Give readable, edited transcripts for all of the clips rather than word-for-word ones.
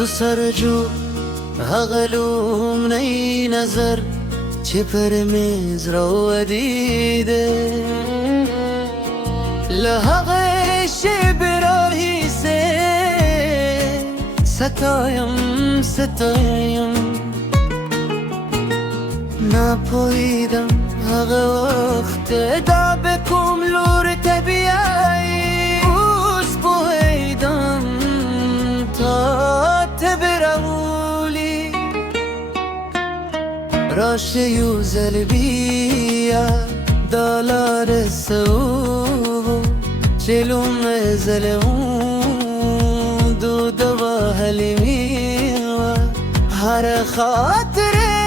دو سرجو هغلوم نی نظر چه پر میز رو دیده لحقه شبراهی سه ستایم نپاییدم هغه وقت دا بکم لور طبیعی اوس پویدم تا تبراولی راشه یوزل بیا دالار سو چلوم زلمون دو دوا حلیمی هر خاطره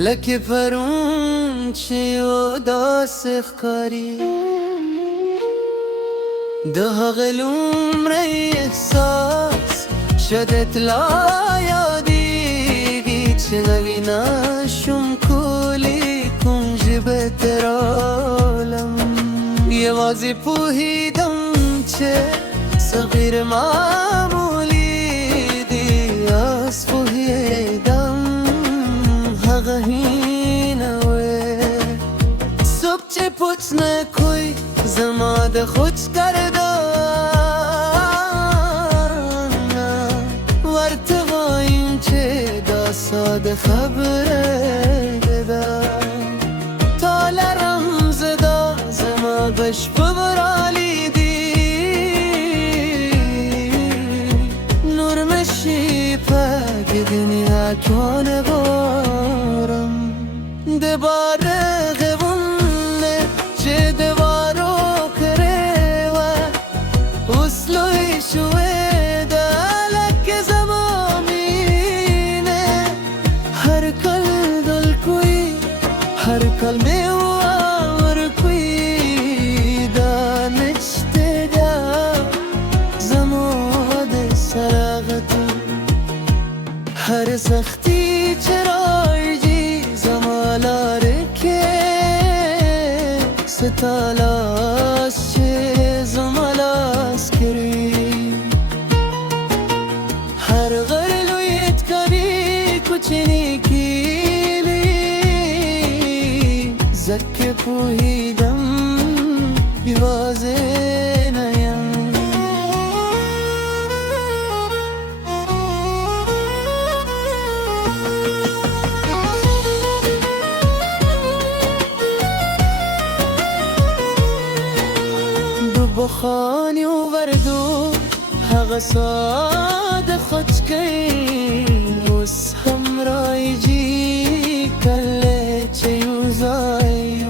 لکه پرون چه و داس افکاری ده هغلوم ری احساس شدت لا یادیگی چه غویناشم کلی کنج بترالم یه وازی پوهیدم چه صغیر معمولی دی از پوهیدم هینوه صبح چه پوچ نکوی زماد خود کردن ورتوایم چه دا ساده خبره بدن تا لرمز دا زما بش ببرالی دی نور مشی پاک دنیا کنه بارم دوباره غبونه چه دوارو کره و اصلوی شوه دالک زمامینه هر کل دل کوی هر کل میوار کوی دانشته دا زماد سراغتو هر سختی چرای ستالاش چه زمالاس کری هر غرلویت کاری کچنی کیلی زک پویدم بیوازه نیم بخانی و وردو هغه ساده خودکی اوس همرای جی کله چه یوزایو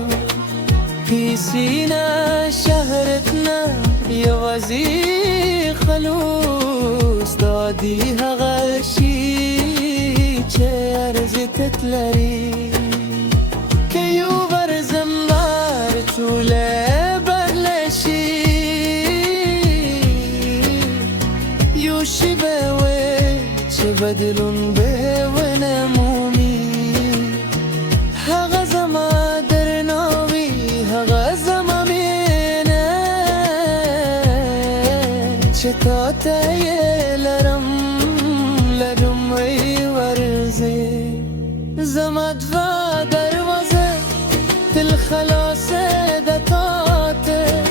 پیسینا شهرتنا یوازی خلوص دادی هغه شی چه ارزتت لري که یو برزم بار چوله یوشی بوی چه بدلون بوی نمومی هغه زما در ناوی هغه زما مینه چه تا تایه لرم وی ورزی زما دوا دروازه تل خلاصه دتاته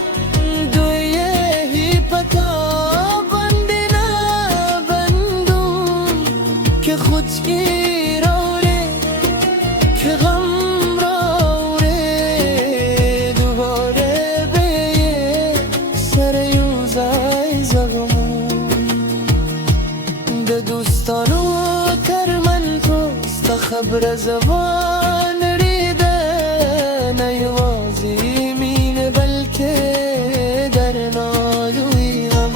دویه هی پتا خودگی راوره که غم راوره دوباره به سر یوزای زغمون ده دوستانو تر من توست خبر زبان ریده نیوازی مینه بلکه در نادوی غم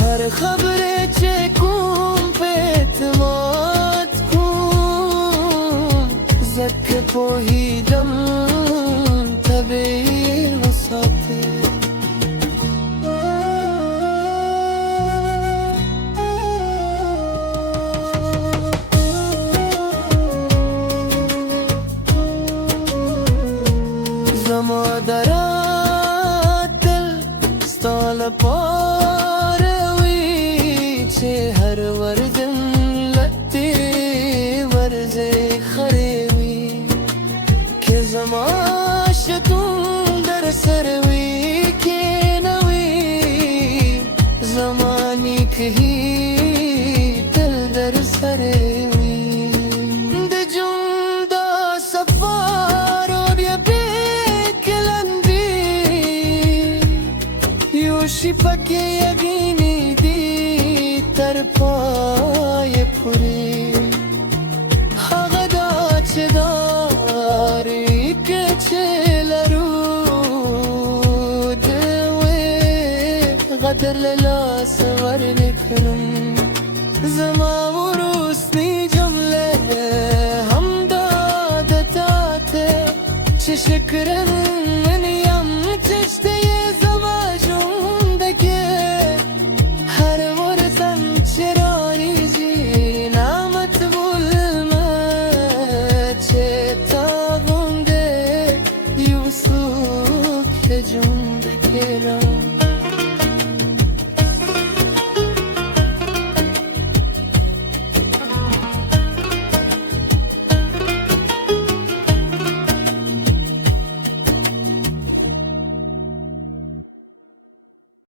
هر خبره چه اعتماد کن زک پوهیدم طبیعی وساطه زما درم هی دل در سر وی دجم دا سفار و بیا بکلندی یوشی پک یقینی دی تر پای پوری هغدا چه داری که چه لرو قدر للاس ورنكرم زما ورسني جملة هم دادتاته چه شكرن من